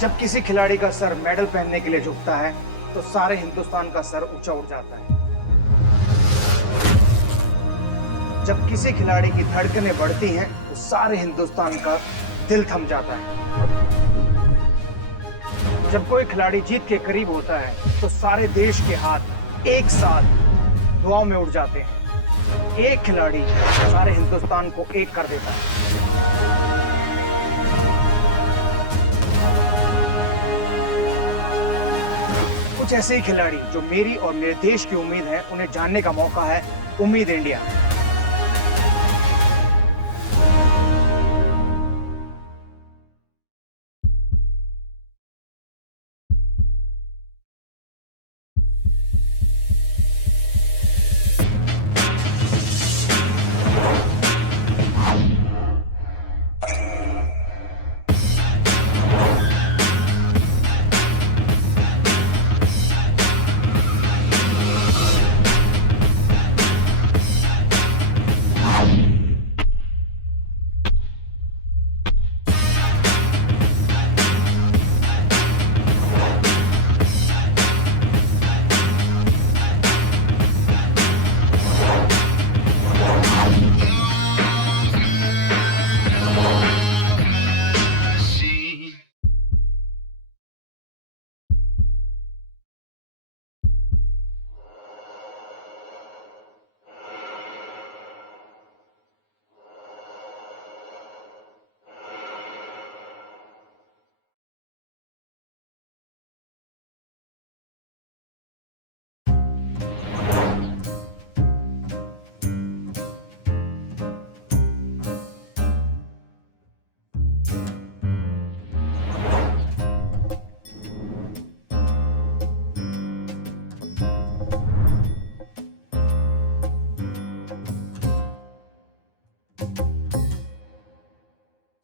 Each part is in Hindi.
जब किसी खिलाड़ी का सर मेडल पहनने के लिए झुकता है तो सारे हिंदुस्तान का सर ऊंचा उठ जाता है। जब किसी खिलाड़ी की धड़कनें बढ़ती हैं तो सारे हिंदुस्तान का दिल थम जाता है। जब कोई खिलाड़ी जीत के करीब होता है तो सारे देश के हाथ एक साथ दुआओं में उठ जाते हैं। एक खिलाड़ी सारे हिंदुस्तान को एक कर देता है। कुछ ऐसे ही खिलाड़ी जो मेरी और मेरे देश की उम्मीद है, उन्हें जानने का मौका है उम्मीद इंडिया।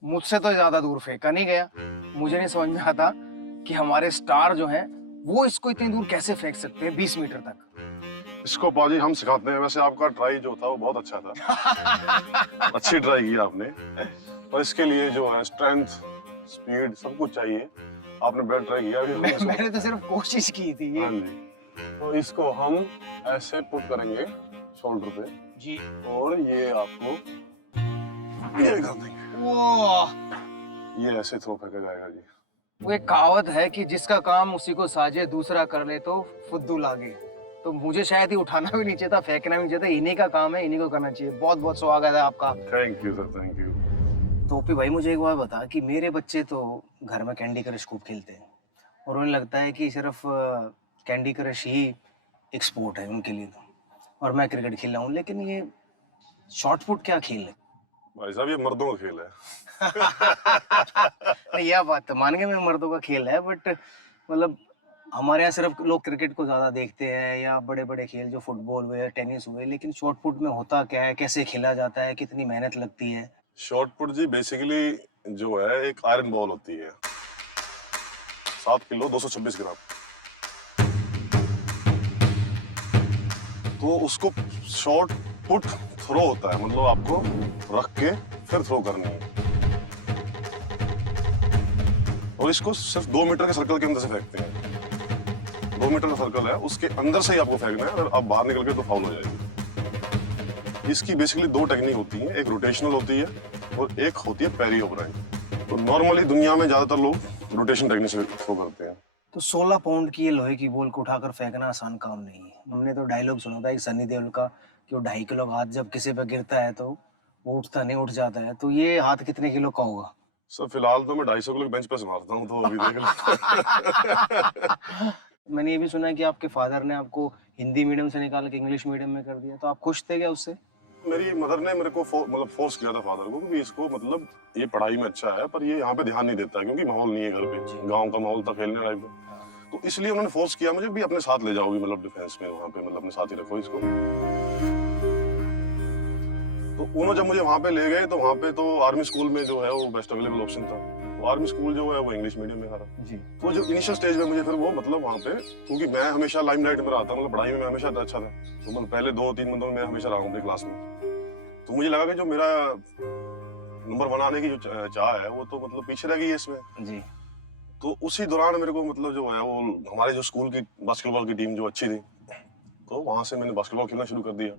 मुझसे तो ज्यादा दूर फेंका नहीं गया। मुझे नहीं समझ में आता कि हमारे स्टार जो हैं वो इसको इतनी दूर कैसे फेंक सकते हैं, 20 मीटर तक। इसको बाजी हम सिखाते हैं। वैसे आपका ट्राई जो था वो बहुत अच्छा था। अच्छी ट्राई की आपने, पर इसके लिए जो है स्ट्रेंथ, स्पीड सब कुछ चाहिए। आपने बेटर ट्राई किया। मैंने तो सिर्फ कोशिश की थी। हाँ जी। तो इसको हम ऐसे पुट करेंगे शोल्डर पे जी, और ये आपको ये कर देंगे। ये ऐसे थ्रो फेंका जाएगा जी। वो एक कहावत है कि जिसका काम उसी को साजे, दूसरा कर ले तो फुद्दू लागे। तो मुझे शायद ही उठाना भी नहीं चाहिए था, फेंकना भी नहीं चाहिए था। इन्हीं का काम है, इन्हीं को करना चाहिए। बहुत बहुत स्वागत है आपका। Thank you sir, thank you. तो ओपी भाई, मुझे एक बात बता कि मेरे बच्चे तो घर में कैंडी क्रश खूब खेलते हैं और उन्हें लगता है कि सिर्फ कैंडी क्रश ही एक स्पोर्ट है उनके लिए। तो और मैं क्रिकेट खेल रहा हूँ, लेकिन ये शॉर्ट पुट क्या खेल है? भाई साहब ये मर्दों का खेल है। नहीं, यह बात तो मान गया मैं, मर्दों का खेल है, बट मतलब हमारे यहाँ सिर्फ लोग क्रिकेट को ज्यादा देखते हैं या बड़े बड़े खेल जो फुटबॉल हुए, टेनिस हुए, लेकिन शॉर्ट पुट में होता क्या है, कैसे खेला जाता है, कितनी मेहनत लगती है? शॉर्ट पुट जी बेसिकली जो है एक आयरन बॉल होती है, 7 किलो 226 ग्राम। तो उसको शॉर्ट पुट थ्रो होता है, मतलब आपको रख के फिर थ्रो करनी है। और इसको सिर्फ 2 मीटर के सर्कल के अंदर से फेंकते हैं। 2 मीटर का सर्कल है, उसके अंदर से ही आपको फेंकना है। अगर आप बाहर निकल गए तो फाउल हो जाएगी। इसकी बेसिकली 2 टेक्निक होती है, एक रोटेशनल होती है और एक होती है पैरी ओवराइट। तो नॉर्मली दुनिया में ज्यादातर लोग रोटेशन टेक्निक से थ्रो करते हैं। तो 16 पाउंड की ये लोहे की बॉल को उठाकर फेंकना आसान काम नहीं है। हमने तो डायलॉग सुना था एक सनी देओल का कि वो 2.5 किलो का हाथ जब किसी पे गिरता है तो वो उठता नहीं, उठ जाता है। तो ये हाथ कितने किलो का होगा? सर फिलहाल तो मैं 250 किलो बेंच पे मारता हूँ, तो अभी देख लो। मैंने ये भी सुना है कि आपके फादर ने आपको हिंदी मीडियम से निकाल के इंग्लिश मीडियम में कर दिया, तो आप खुश थे क्या उससे? मेरी मदर ने मेरे को मतलब फोर्स किया था फादर को कि इसको मतलब ये पढ़ाई में अच्छा है पर ये यहाँ पे ध्यान नहीं देता है क्योंकि माहौल नहीं है घर पे, गांव का माहौल था खेलने लायक। तो इसलिए उन्होंने फोर्स किया मुझे भी अपने साथ ले जाओगी, मतलब डिफेंस में वहाँ पे, मतलब अपने साथ ही रखो इसको। तो उन्होंने जब मुझे वहाँ पे ले गए तो वहाँ पे तो आर्मी स्कूल में जो है वो बेस्ट अवेलेबल ऑप्शन था। तो आर्मी स्कूल जो है वो इंग्लिश मीडियम में था जी। तो जो इनिशियल स्टेज में मुझे फिर वो मतलब वहाँ पे, क्योंकि मैं हमेशा लाइमलाइट में रहा था, मतलब पढ़ाई में मैं हमेशा अच्छा था, तो मतलब पहले 2-3 मंथों में मैं हमेशा रहा हूँ अपनी क्लास में। तो मुझे लगा कि जो मेरा नंबर 1 आने की जो चाह है वो तो मतलब पीछे रह गई है इसमें जी। तो उसी दौरान मेरे को मतलब जो है वो हमारे जो स्कूल की बास्केटबॉल की टीम जो अच्छी थी, तो वहां से मैंने बास्केटबॉल खेलना शुरू कर दिया।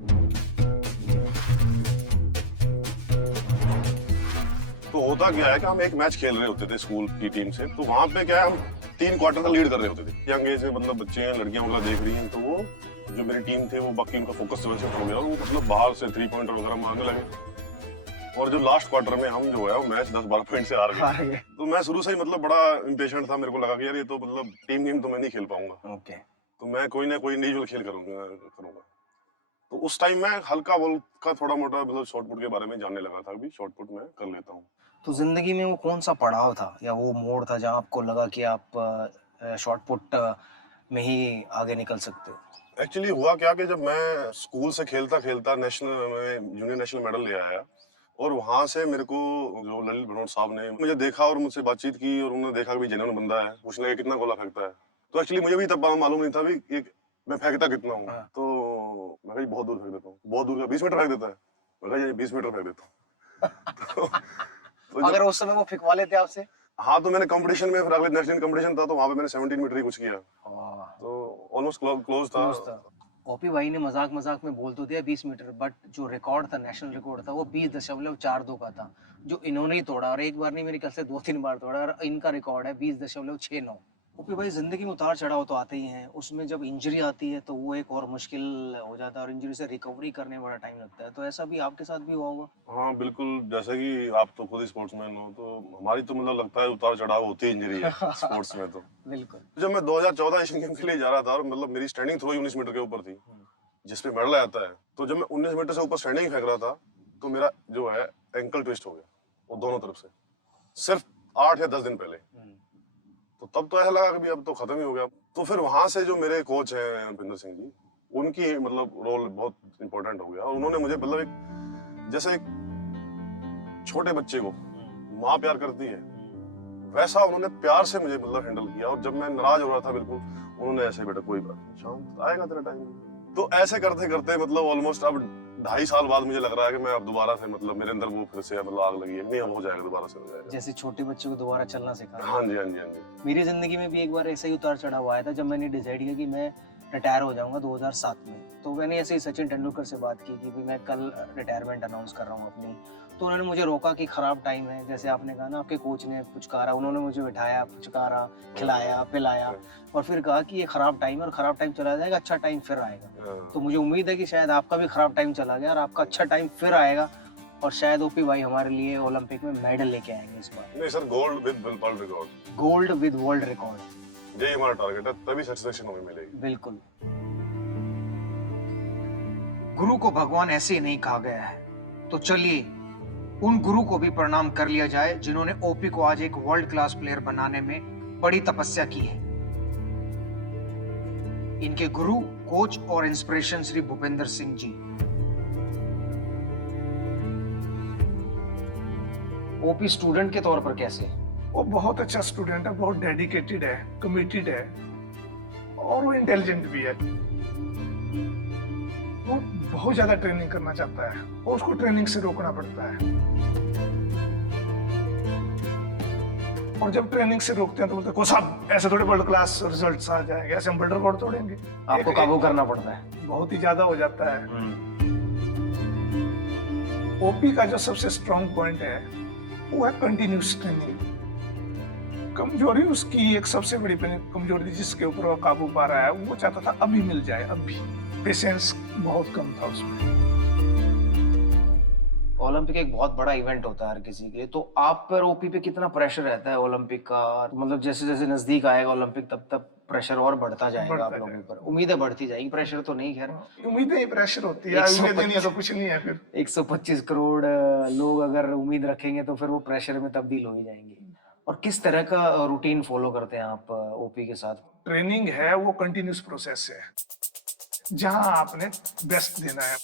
तो होता क्या है कि हम एक मैच खेल रहे होते थे स्कूल की टीम से, तो वहां पे क्या है हम 3 क्वार्टर का लीड कर रहे होते थे। यंग एज में मतलब बच्चे हैं, लड़कियां वगैरह देख रही हैं, तो वो जो मेरी टीम थे वो बाकी उनका फोकस जो है हो गया, वो मतलब बाहर से 3 पॉइंट वगैरह मारने लगे। और जो लास्ट क्वार्टर में हम जो है वो मैच 10-12 पॉइंट से हार गए। तो मैं शुरू से ही मतलब बड़ा इम्पेशेंट था, मेरे को लगा कि यार ये तो मतलब टीम गेम तो मैं नहीं खेल पाऊंगा। ओके। तो मैं कोई ना कोई इंडिविजुअल खेल करूंगा। तो उस टाइम मैं हल्का बॉल का थोड़ा मोटा मतलब शॉर्ट पुट के बारे में जानने लगा था, अभी शॉर्ट पुट मैं कर लेता हूँ। तो जिंदगी में वो कौन सा पड़ाव था या वो मोड़ था जहाँ आपको लगा कि आप शॉर्ट पुट में ही आगे निकल सकते हो? एक्चुअली हुआ क्या कि जब मैं स्कूल से खेलता खेलता नेशनल में जूनियर नेशनल मेडल ले आया, और वहां से मेरे को जो ललित भनोट साहब ने मुझे देखा और मुझसे बातचीत की, और उन्होंने देखा कि जेन्युइन बंदा है, पूछने लगे कितना गोला फेंकता है। तो एक्चुअली मुझे भी तब मालूम नहीं था भी मैं फेंकता कितना हूँ। तो मैं कहा बहुत दूर फेंक देता हूँ। बहुत दूर का 20 मीटर फेंक देता है। मैं कहा 20 मीटर फेंक देता हूँ। तो अगर उस समय वो फेंकवा लेते आपसे? हाँ, तो मैंने कंपटीशन में फिर अगले नेक्स्ट दिन कंपटीशन था, तो वहां पे मैंने 17 मीटर ही कुछ किया, तो ऑलमोस्ट क्लोज था। ओपी भाई ने मजाक मजाक में बोल तो दिया 20 मीटर, बट जो रिकॉर्ड था, नेशनल रिकॉर्ड था, वो 20.42 का था, जो इन्होंने ही तोड़ा, और एक बार नहीं मेरे ख्याल से 2-3 बार तोड़ा, और इनका रिकॉर्ड है 20.69। ओपी भाई, जिंदगी में उतार चढ़ाव तो आते ही हैं, उसमें जब इंजरी आती है तो वो एक और मुश्किल हो जाता है, और इंजरी से रिकवरी करने में बड़ा टाइम लगता है। तो ऐसा भी आपके साथ भी हुआ होगा? हाँ बिल्कुल, जैसे कि आप तो खुद ही स्पोर्ट्समैन हो, तो हमारी तो मतलब लगता है उतार चढ़ाव होती है इंजरी है स्पोर्ट्स में। तो बिल्कुल। जब मैं 2014 एशियन गेम के लिए जा रहा था, और मतलब मेरी स्टैंडिंग थ्रो 19 मीटर के ऊपर थी, जिसपे मेडल आता है, तो जब मैं 19 मीटर से ऊपर स्टैंडिंग फेंक रहा था, तो मेरा जो है एंकल ट्विस्ट हो गया, वो दोनों तरफ से, सिर्फ 8 या 10 दिन पहले। तो तब तो ऐसा लगा कि अब तो खत्म ही हो गया। तो फिर वहां से जो मेरे कोच हैं भुपिंदर सिंह जी, उनकी मतलब रोल बहुत इंपॉर्टेंट हो गया, और उन्होंने मुझे मतलब एक जैसे एक छोटे बच्चे को माँ प्यार करती है, वैसा उन्होंने प्यार से मुझे मतलब हैंडल किया। और जब मैं नाराज हो रहा था बिल्कुल, उन्होंने ऐसे बेटा कोई बात नहीं, शांत, आएगा तेरा टाइम। तो ऐसे करते करते मतलब ऑलमोस्ट अब 2.5 साल बाद मुझे लग रहा है कि मैं अब दोबारा से मतलब मेरे अंदर वो फिर से मतलब आग लगी है, नहीं अब हो जाएगा, दोबारा से हो जाएगा। जैसे छोटे बच्चे को दोबारा चलना सिखाना। हाँ जी, हाँ जी, हाँ जी। मेरी जिंदगी में भी एक बार ऐसा ही उतार चढ़ाव आया था, जब मैंने डिसाइड किया कि मैं रिटायर हो जाऊंगा 2007 में। तो मैंने ऐसे ही सचिन तेंदुलकर से बात की कि मैं कल रिटायरमेंट अनाउंस कर रहा हूँ अपनी। तो उन्होंने मुझे रोका कि खराब टाइम है, जैसे आपने कहा ना, आपके कोच ने पुचकारा, उन्होंने मुझे बिठाया, पुचकारा, खिलाया, पिलाया, और फिर कहा कि ये खराब टाइम है और खराब टाइम चला जाएगा, अच्छा टाइम फिर आएगा। तो मुझे उम्मीद है कि शायद आपका भी खराब टाइम चला गया और आपका अच्छा टाइम फिर आएगा, और शायद ओपी भाई हमारे लिए ओलंपिक में मेडल लेके आएंगे इस बार। नहीं sir, gold with world record. Gold with world record, यही हमारा टारगेट है, तभी सैटिस्फैक्शन हमें मिलेगी। बिल्कुल। गुरु को भगवान ऐसे ही नहीं कहा गया है, तो चलिए उन गुरु को भी प्रणाम कर लिया जाए जिन्होंने ओपी को आज एक वर्ल्ड क्लास प्लेयर बनाने में बड़ी तपस्या की है। इनके गुरु, कोच और inspiration Shri Bhupinder Singh ji. OP student के तौर पर कैसे? वो बहुत अच्छा स्टूडेंट है, बहुत डेडिकेटेड है, कमिटेड है, और वो इंटेलिजेंट भी है। वो बहुत ज्यादा ट्रेनिंग करना चाहता है, और उसको ट्रेनिंग से रोकना पड़ता है। और जब ट्रेनिंग से रोकते हैं तो बोलते हैं साहब ऐसे थोड़े वर्ल्ड क्लास रिजल्ट्स आ जाएंगे, ऐसे हम वर्ल्ड रिकॉर्ड तोड़ेंगे। आपको काबू करना पड़ता है, बहुत ही ज्यादा हो जाता है। ओपी का जो सबसे स्ट्रॉन्ग पॉइंट है वो है कंटिन्यूस ट्रेनिंग। कमजोरी उसकी एक सबसे बड़ी कमजोरी जिसके ऊपर वो काबू पा रहा है, वो चाहता था अभी मिल जाए, अभी। पेशेंस बहुत कम था उसमें। ओलंपिक एक बहुत बड़ा इवेंट होता है हर किसी के लिए, तो आप पर ओपी पे कितना प्रेशर रहता है ओलंपिक का? मतलब जैसे जैसे नजदीक आएगा ओलंपिक, तब तब प्रेशर और बढ़ता जाएगा आप लोगों पर? उम्मीदें बढ़ती जाएगी, प्रेशर तो नहीं। खैर, उम्मीदें ही प्रेशर होती है, उम्मीदें नहीं है तो कुछ नहीं है। फिर 125 करोड़ लोग अगर उम्मीद रखेंगे तो फिर वो प्रेशर में तब्दील हो ही जाएंगे। और किस तरह का रूटीन फॉलो करते हैं आप ओपी के साथ? ट्रेनिंग है वो कंटिन्यूस प्रोसेस है, जहां आपने बेस्ट देना है।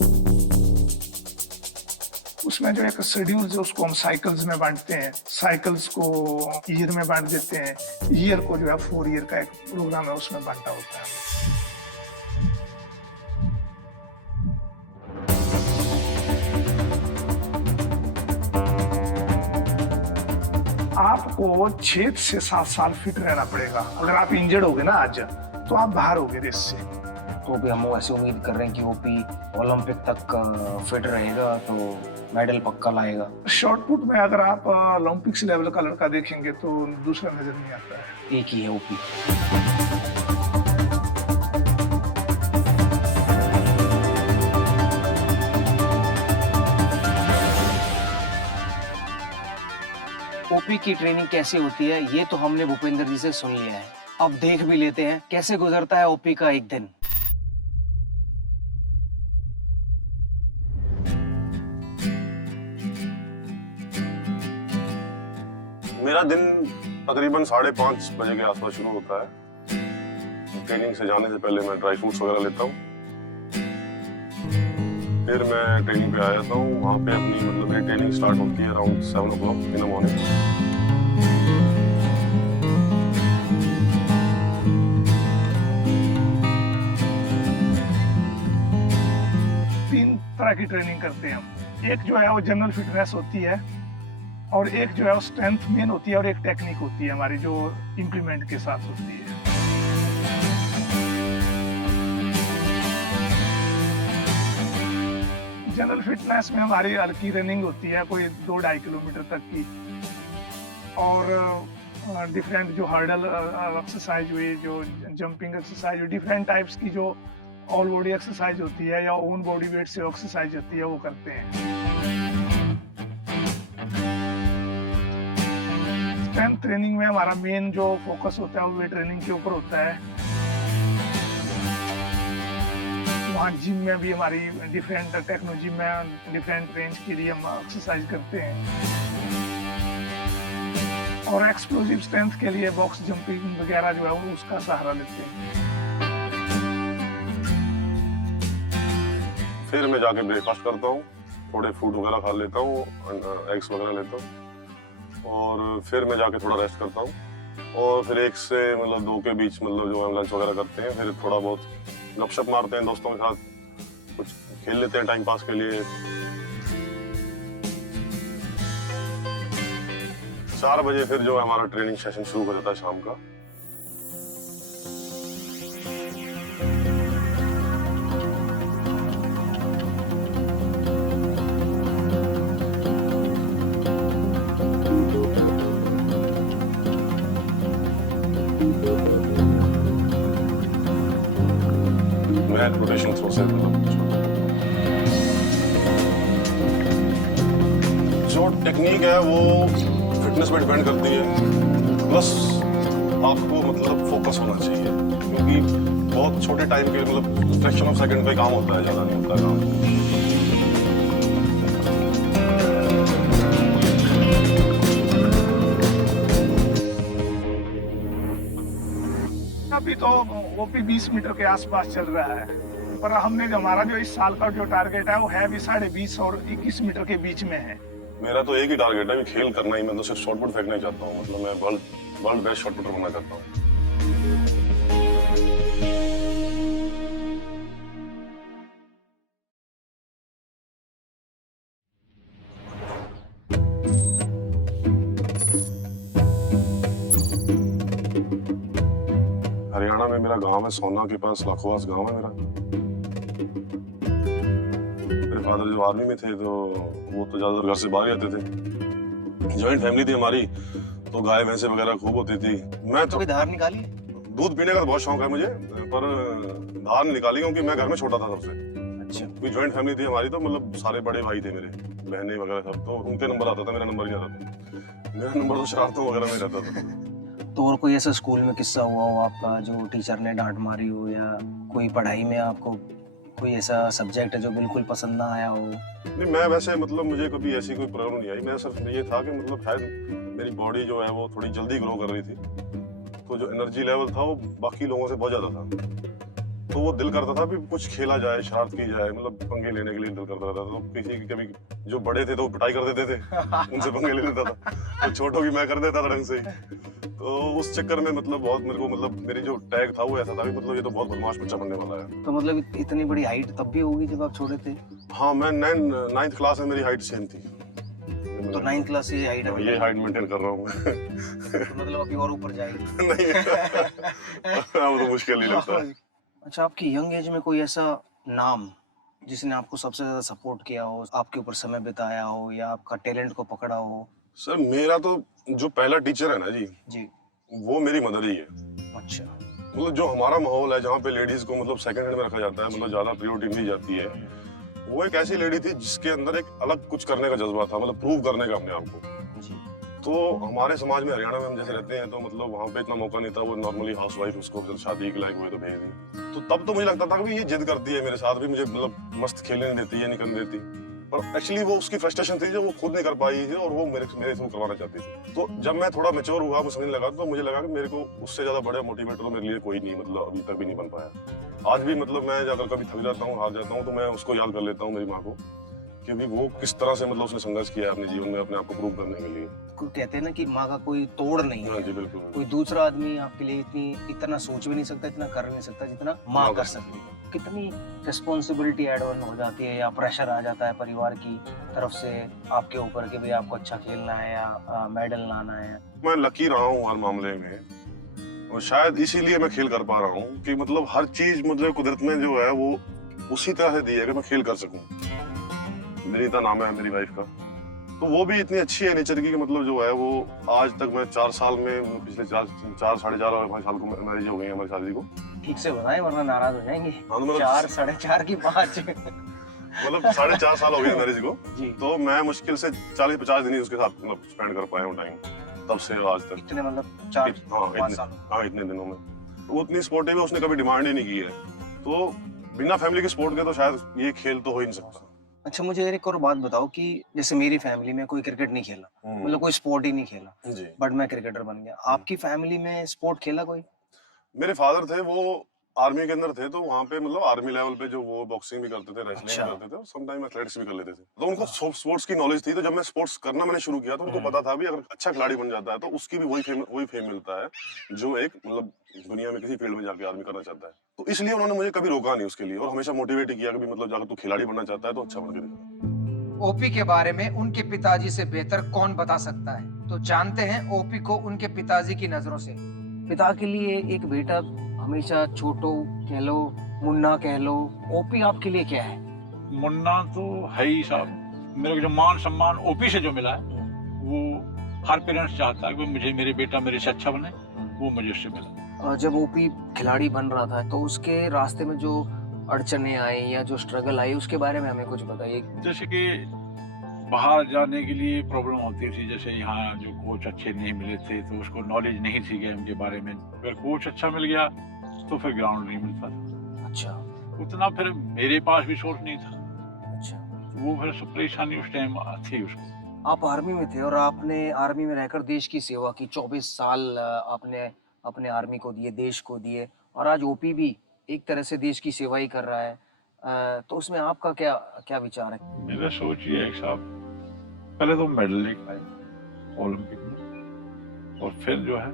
उसमें जो एक शेड्यूल है उसको हम साइकिल्स में बांटते हैं, साइकिल्स को ईयर में बांट देते हैं, ईयर को जो है 4 ईयर का एक प्रोग्राम है उसमें बांटा होता है। आपको 6 से 7 साल फिट रहना पड़ेगा। अगर आप इंजर्ड होगे ना आज, तो आप बाहर होगे रेस से। तो भी हम ऐसे उम्मीद कर रहे हैं कि ओपी ओलंपिक तक फिट रहेगा तो मेडल पक्का लाएगा। शॉर्ट पुट में अगर आप ओलंपिक्स लेवल का लड़का देखेंगे तो दूसरा नजर नहीं आता है। एक ही है ओपी। ओपी की ट्रेनिंग कैसे होती है ये तो हमने भूपेंद्र जी से सुन लिया है। अब देख भी लेते हैं कैसे गुजरता है ओपी का एक दिन। मेरा दिन तकरीबन 5:30 बजे के आसपास शुरू होता है। ट्रेनिंग से जाने से पहले मैं ड्राई फ्रूट्स वगैरह लेता हूँ, फिर मैं ट्रेनिंग पे आ जाता हूँ। वहाँ पे अपनी मतलब मेरी ट्रेनिंग स्टार्ट होती है around 7 o'clock in the morning. तीन तरह की ट्रेनिंग करते हैं हम। एक जो है वो जनरल फिटनेस होती है, और एक जो है वो स्ट्रेंथ मेन होती है, और एक टेक्निक होती है हमारी जो इम्प्लीमेंट के साथ होती है। जनरल फिटनेस में हमारी हल्की रनिंग होती है, कोई 2-2.5 किलोमीटर तक की, और डिफरेंट जो हर्डल एक्सरसाइज हुई, जो जंपिंग एक्सरसाइज हुई, डिफरेंट टाइप्स की जो ऑल बॉडी एक्सरसाइज होती है या ओन बॉडी वेट से एक्सरसाइज होती है वो करते हैं। स्ट्रेंथ ट्रेनिंग में हमारा मेन जो फोकस होता है वो वेट ट्रेनिंग के ऊपर होता है। वहाँ जिम में भी हमारी डिफरेंट टेक्नोलॉजी में डिफरेंट रेंज के लिए हम एक्सरसाइज करते हैं, और एक्सप्लोसिव स्ट्रेंथ के लिए बॉक्स जंपिंग वगैरह जो है वो उसका सहारा लेते हैं। फिर मैं जाके ब्रेकफास्ट करता हूँ, थोड़े फ्रूट वगैरह खा लेता हूँ, एग्स वगैरह लेता हूँ, और फिर मैं जाके थोड़ा रेस्ट करता हूँ, और फिर 1 से मतलब 2 के बीच मतलब जो हम लंच वगैरह करते हैं, फिर थोड़ा बहुत गपशप मारते हैं दोस्तों के साथ, कुछ खेल लेते हैं टाइम पास के लिए। 4 बजे फिर जो हमारा ट्रेनिंग सेशन शुरू हो जाता है शाम का। रोटेशन थ्रो से जो टेक्निक है वो फिटनेस पे डिपेंड करती है, प्लस आपको मतलब फोकस होना चाहिए, क्योंकि बहुत छोटे टाइम के मतलब फ्रैक्शन ऑफ सेकंड पे काम होता है, ज्यादा नहीं होता काम। अभी तो ओपी 20 मीटर के आसपास चल रहा है, पर हमने हमारा जो इस साल का जो टारगेट है वो है भी 20.5 और 21 मीटर के बीच में है। मेरा तो एक ही टारगेट है, खेल करना ही। मैं तो सिर्फ शॉर्ट पुट फेंकना ही चाहता हूँ, मतलब मैं वर्ल्ड बेस्ट शॉर्ट पुटर बनना चाहता हूँ। हरियाणा में मेरा गांव है, सोना के पास लाखोवास गांव है मेरा। मेरे फादर जो आर्मी में थे तो वो तो ज्यादातर घर से बाहर रहते थे। जॉइंट फैमिली थी हमारी, तो गाय भैंसे वगैरह खूब होती थी। मैं तो धार निकाली, दूध पीने का बहुत शौक है मुझे, पर धार निकाली क्योंकि मैं घर में छोटा था सबसे। अच्छा। कोई जॉइंट फैमिली थी हमारी, तो मतलब सारे बड़े भाई थे मेरे, बहनें वगैरह सब, तो उनके नंबर आता था, मेरा नंबर नहीं आता था। मेरा नंबर तो शरारतों वगैरह में रहता था। तो और कोई ऐसा स्कूल में किस्सा हुआ हो आपका जो टीचर ने डांट मारी हो, या कोई पढ़ाई में आपको कोई ऐसा सब्जेक्ट है जो बिल्कुल पसंद ना आया हो? नहीं, मैं वैसे मतलब मुझे कभी ऐसी कोई प्रॉब्लम नहीं आई। मैं सिर्फ ये था कि मतलब शायद मेरी बॉडी जो है वो थोड़ी जल्दी ग्रो कर रही थी, तो जो एनर्जी लेवल था वो बाकी लोगों से बहुत ज्यादा था। तो वो दिल करता था भी कुछ खेला जाए, शरारत की जाए, मतलब पंगे लेने के लिए दिल करता रहता था। तो किसी की कभी जो बड़े थे तो पिटाई कर देते थे, उनसे पंगे ले लेता था, तो छोटों की मैं कर देता था ढंग से। तो उस चक्कर में मतलब बहुत मेरे को मतलब मेरी जो टैग था वो ऐसा था कि मतलब ये तो बहुत बदमाश बच्चा बनने वाला है। तो मतलब इतनी बड़ी हाइट तब भी होगी जब आप छोटे थे? हाँ, मैं 9th क्लास में मेरी हाइट सेम थी, तो 9th क्लास से हाइट है, ये हाइट मेंटेन कर रहा हूँ तो मतलब अभी और ऊपर जाएगी। नहीं अब तो मुश्किल ही लगता है। अच्छा, आपकी यंग एज में कोई ऐसा नाम जिसने आपको सबसे ज्यादा सपोर्ट किया हो, आपके ऊपर समय बिताया हो या आपका टैलेंट को पकड़ा हो? सर मेरा तो जो पहला टीचर है ना जी, वो मेरी मदर ही है। अच्छा। मतलब जो हमारा माहौल है जहाँ पे लेडीज को मतलब सेकंड हैंड में रखा जाता है, मतलब ज्यादा प्रायोरिटी दी जाती है, वो एक ऐसी लेडी थी जिसके अंदर एक अलग कुछ करने का जज्बा था, मतलब प्रूव करने का अपने आप को। जी। तो हमारे समाज में, हरियाणा में हम जैसे रहते हैं, तो मतलब वहाँ पे इतना मौका नहीं था, वो नॉर्मली हाउस वाइफ, उसको जब शादी के लायक हुए तो भेज दी। तो तब तो मुझे लगता था कि ये जिद करती है मेरे साथ भी, मुझे मतलब मस्त खेलने नहीं देती है, नहीं करने देती। पर एक्चुअली वो उसकी फ्रस्ट्रेशन थी जो वो खुद नहीं कर पाई थी और वो मेरे थ्रू करवाना चाहती थी। तो जब मैं थोड़ा मैच्योर हुआ, मुझे समझने लगा, तो मुझे लगा कि मेरे को उससे ज्यादा बड़ा मोटिवेटर तो मेरे लिए कोई नहीं, मतलब अभी तक भी नहीं बन पाया। आज भी मतलब मैं अगर कभी थक जाता हूँ, हार जाता हूँ, तो मैं उसको याद कर लेता हूँ, मेरी माँ को, क्योंकि वो किस तरह से मतलब उसने संघर्ष किया अपने जीवन में अपने आप को प्रूव करने के लिए। कहते हैं ना कि माँ का कोई तोड़ नहीं है। जी बिल्कुल। कोई दूसरा आदमी आपके लिए इतना सोच भी नहीं सकता, इतना कर नहीं सकता जितना माँ कर सकती है। कितनी रिस्पॉन्सिबिलिटी ऐड ऑन हो जाती है या प्रेशर आ जाता है परिवार की तरफ से आपके ऊपर कि भाई आपको अच्छा खेलना है या मेडल लाना है? मैं लकी रहा हूँ हर मामले में, और शायद इसीलिए मैं खेल कर पा रहा हूँ कि मतलब हर चीज मतलब कुदरत में जो है वो उसी तरह से दी है कि मैं खेल कर सकूं। विनीता नाम है मेरी वाइफ का, तो वो भी इतनी अच्छी है नेचर की कि मतलब जो है वो आज तक मैं 4 साल में, पिछले 4 साढ़े 4 और 5 साल को मैरिज हो गई है हमारी शादी को। ठीक से बताएं वरना नाराज हो जाएंगे। 4 साढ़े 4 की 5 मतलब 4.5 साल हो गए मैरिज को। तो मैं मुश्किल से 40-50 दिन ही उसके साथ मतलब स्पेंड कर पाया हूँ टाइम, तब से आज तक। इतने मतलब 4-5 साल? हाँ इतने दिनों में। तो वो इतनी सपोर्टिव है, उसने कभी डिमांड ही नहीं की है। तो बिना फैमिली के सपोर्ट के तो शायद ये खेल तो हो ही नहीं सकता। अच्छा, मुझे एक और बात बताओ कि जैसे मेरी फैमिली में कोई क्रिकेट नहीं खेला, मतलब कोई स्पोर्ट ही नहीं खेला, बट मैं क्रिकेटर बन गया। आपकी फैमिली में स्पोर्ट खेला कोई? मेरे फादर थे, वो आर्मी के अंदर थे, तो वहाँ पे मतलब आर्मी लेवल पे जो वो बॉक्सिंग भी करते थे, रेसलिंग भी करते थे, और समटाइम एथलेटिक्स भी कर लेते थे। तो उनको स्पोर्ट्स की नॉलेज थी। तो जब मैं स्पोर्ट्स करना मैंने शुरू किया तो उनको पता था भी अगर अच्छा खिलाड़ी बन जाता है तो उसकी भी वही फेम मिलता है जो एक मतलब दुनिया में किसी फील्ड में जाके आदमी करना चाहता है। तो इसलिए उन्होंने मुझे कभी रोका नहीं उसके लिए, और हमेशा मोटिवेट किया कि मतलब अगर तू खिलाड़ी बनना चाहता है तो अच्छा बन के दिखा। ओपी के बारे में उनके पिताजी से बेहतर कौन बता सकता है, तो जानते हैं ओपी को उनके पिताजी की नजरों से। पिता के लिए एक बेटा हमेशा छोटो कह लो, मुन्ना कह लो, ओपी आपके लिए क्या है? मुन्ना तो है ही साहब। मेरे को जो मान सम्मान ओपी से जो मिला है वो हर पेरेंट्स चाहता है कि मुझे मेरे बेटा मेरे से अच्छा बने, वो मुझे उससे मिला। जब ओपी खिलाड़ी बन रहा था तो उसके रास्ते में जो अड़चने आई या जो स्ट्रगल आई उसके बारे में हमें कुछ बताइए। जैसे कि बाहर जाने के लिए प्रॉब्लम होती थी, जैसे यहाँ जो कोच अच्छे नहीं मिले थे तो उसको नॉलेज नहीं थी गेम के बारे में। अगर कोच अच्छा मिल गया तो फिर ग्राउंड नहीं मिलता था। अच्छा। उतना फिर मेरे पास भी सोर्स नहीं था। अच्छा। वो फिर सब परेशानी उस टाइम थी उसको। आप आर्मी में थे और आपने आर्मी में रहकर देश की सेवा की। 24 साल आपने अपने आर्मी को दिए, देश को दिए, और आज ओपी भी एक तरह से देश की सेवा ही कर रहा है। तो उसमें आपका क्या विचार है? मेरा सोच ये है साहब, पहले तो मेडल लेकर आए ओलंपिक में, और फिर जो है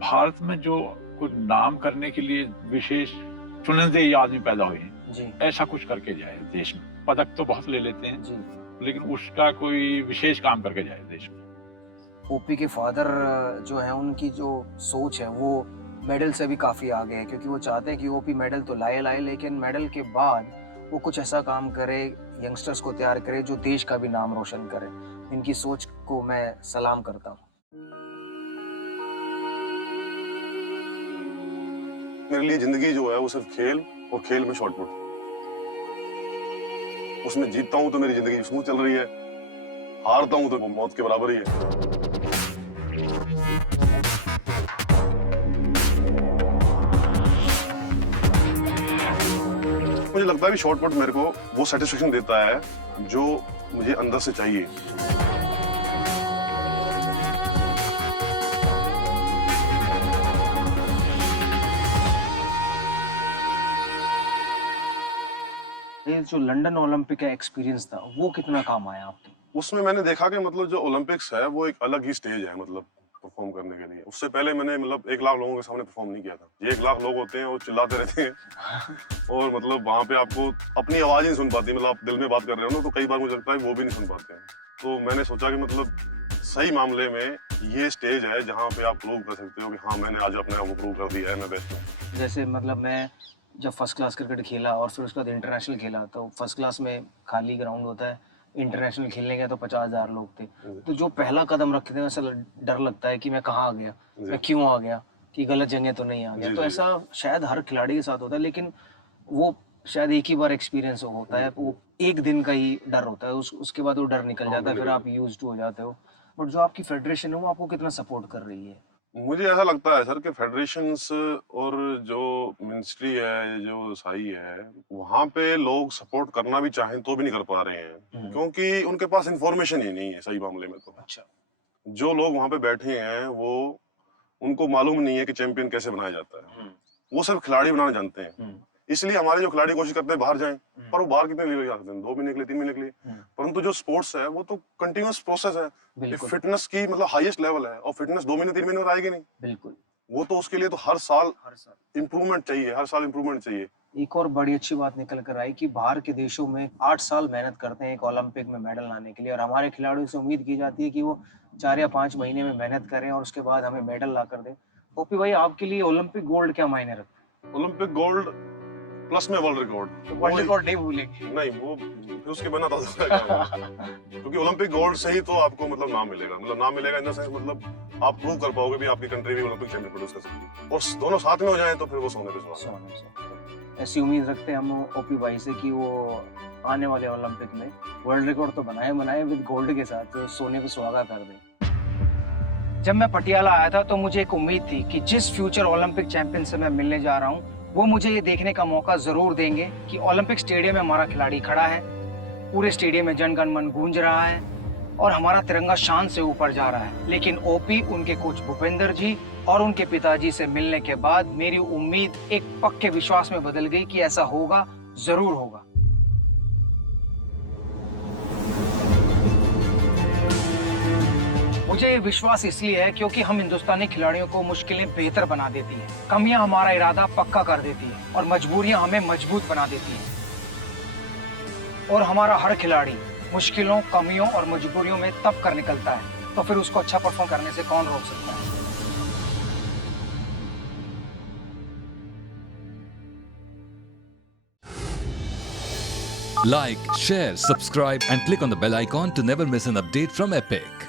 भारत में जो कुछ नाम करने के लिए विशेष चुनिंदे आदमी पैदा हुए हैं जी, ऐसा कुछ करके जाए देश में। पदक तो बहुत ले लेते हैं जी, लेकिन उसका कोई विशेष काम करके जाए देश में। ओपी के फादर जो है उनकी जो सोच है वो मेडल से भी काफी आगे है, क्योंकि वो चाहते हैं कि ओपी मेडल तो लाए लेकिन मेडल के बाद वो कुछ ऐसा काम करे, यंगस्टर्स को तैयार करे जो देश का भी नाम रोशन करे। इनकी सोच को मैं सलाम करता हूँ। मेरे लिए जिंदगी जो है वो सिर्फ खेल, और खेल में शॉट पुट। उसमें जीतता हूं तो मेरी जिंदगी स्मूथ चल रही है, हारता हूं तो वो मौत के बराबर ही है। मुझे लगता है कि शॉट पुट मेरे को वो सेटिस्फेक्शन देता है जो मुझे अंदर से चाहिए। ये जो लंदन ओलंपिक का एक्सपीरियंस था वो कितना काम आया आपके? उसमें मैंने देखा कि मतलब जो ओलंपिक्स है वो एक अलग ही स्टेज है, मतलब परफॉर्म करने के लिए। उससे पहले मैंने मतलब 1 लाख लोगों के सामने परफॉर्म नहीं किया था। ये 1 लाख लोग होते हैं, वो चिल्लाते रहते हैं और मतलब वहां पे आपको अपनी आवाज नहीं सुन पाती। मतलब आप दिल में बात कर रहे हो ना, तो कई बार मुझे लगता है वो भी नहीं सुन पाते हैं। तो मैंने सोचा कि मतलब सही मामले में ये स्टेज है जहाँ पे आप प्रूव कर सकते हो कि हाँ मैंने आज अपने आप को प्रूव कर दिया है, मैं बेस्ट हूँ। जैसे मतलब मैं जब फर्स्ट क्लास क्रिकेट खेला और फिर उसके बाद इंटरनेशनल खेला, तो फर्स्ट क्लास में खाली ग्राउंड होता है, इंटरनेशनल खेलने गया तो 50,000 लोग थे। तो जो पहला कदम रखते थे वैसा डर लगता है कि मैं कहाँ आ गया, मैं क्यों आ गया, कि गलत जगह तो नहीं आ गया। तो ऐसा शायद हर खिलाड़ी के साथ होता है, लेकिन वो शायद एक ही बार एक्सपीरियंस होता है, वो एक दिन का ही डर होता है, उसके बाद वो डर निकल जाता है, फिर आप यूज टू हो जाते हो। बट जो आपकी फेडरेशन है वो आपको कितना सपोर्ट कर रही है? मुझे ऐसा लगता है सर कि फेडरेशंस और जो मिनिस्ट्री है, जो साई है, वहाँ पे लोग सपोर्ट करना भी चाहें तो भी नहीं कर पा रहे हैं, क्योंकि उनके पास इंफॉर्मेशन ही नहीं है सही मामले में। तो अच्छा, जो लोग वहाँ पे बैठे हैं वो उनको मालूम नहीं है कि चैंपियन कैसे बनाया जाता है, वो सिर्फ खिलाड़ी बनाना जानते हैं। इसलिए हमारे जो खिलाड़ी कोशिश करते हैं बाहर जाएं, पर वो बाहर कितने लिए जाते हैं, 2 महीने के लिए, 3 महीने के लिए। परंतु जो स्पोर्ट्स है वो तो कंटिन्यूअस प्रोसेस है, फिटनेस की मतलब हाईएस्ट लेवल है, और फिटनेस 2 महीने 3 महीने में आएगी नहीं। बिल्कुल, वो तो उसके लिए तो हर साल इम्प्रूवमेंट चाहिए, हर साल इम्प्रूवमेंट चाहिए। एक और बड़ी अच्छी बात निकल कर आई कि बाहर के देशों में 8 साल मेहनत करते हैं एक ओलंपिक में मेडल लाने के लिए, और हमारे खिलाड़ियों से उम्मीद की जाती है कि वो 4 या 5 महीने में मेहनत करें और उसके बाद हमें मेडल ला कर दें। ओपी भाई, आपके लिए ओलंपिक गोल्ड क्या मायने रखता है? ओलंपिक गोल्ड प्लस में वर्ल्ड रिकॉर्ड। वर्ल्ड रिकॉर्ड नहीं भूलेंगे। नहीं, वो फिर उसके बिना तो क्योंकि ओलंपिक गोल्ड से ही तो आपको मतलब नाम मिलेगा, मतलब नाम मिलेगा इन द सेंस मतलब आप प्रूव कर पाओगे भी आपकी कंट्री भी ओलंपिक चैंपियन प्रोड्यूस कर सकती है, और दोनों साथ में हो जाएं तो फिर वो सोने पे सुहागा। ऐसी उम्मीद रखते हैं हम ओपी भाई से कि वो आने वाले ओलंपिक में वर्ल्ड रिकॉर्ड तो बनाए विद गोल्ड के साथ, तो सोने पे सुहागा कर दे। जब मैं पटियाला आया था तो मुझे एक उम्मीद थी कि जिस फ्यूचर ओलंपिक चैंपियन से मैं मिलने जा रहा हूँ वो मुझे ये देखने का मौका जरूर देंगे कि ओलंपिक स्टेडियम में हमारा खिलाड़ी खड़ा है, पूरे स्टेडियम में जन गण मन गूंज रहा है और हमारा तिरंगा शान से ऊपर जा रहा है। लेकिन ओपी, उनके कोच भूपेंद्र जी और उनके पिताजी से मिलने के बाद मेरी उम्मीद एक पक्के विश्वास में बदल गई कि ऐसा होगा, जरूर होगा। मुझे ये विश्वास इसलिए है क्योंकि हम हिंदुस्तानी खिलाड़ियों को मुश्किलें बेहतर बना देती हैं, कमियां हमारा इरादा पक्का कर देती हैं और मजबूरियां हमें मजबूत बना देती हैं। और हमारा हर खिलाड़ी मुश्किलों, कमियों और मजबूरियों में तब कर निकलता है, तो फिर उसको अच्छा परफॉर्म करने से कौन रोक सकता है? Like, share, subscribe and click on the bell icon to never miss an update from Epic.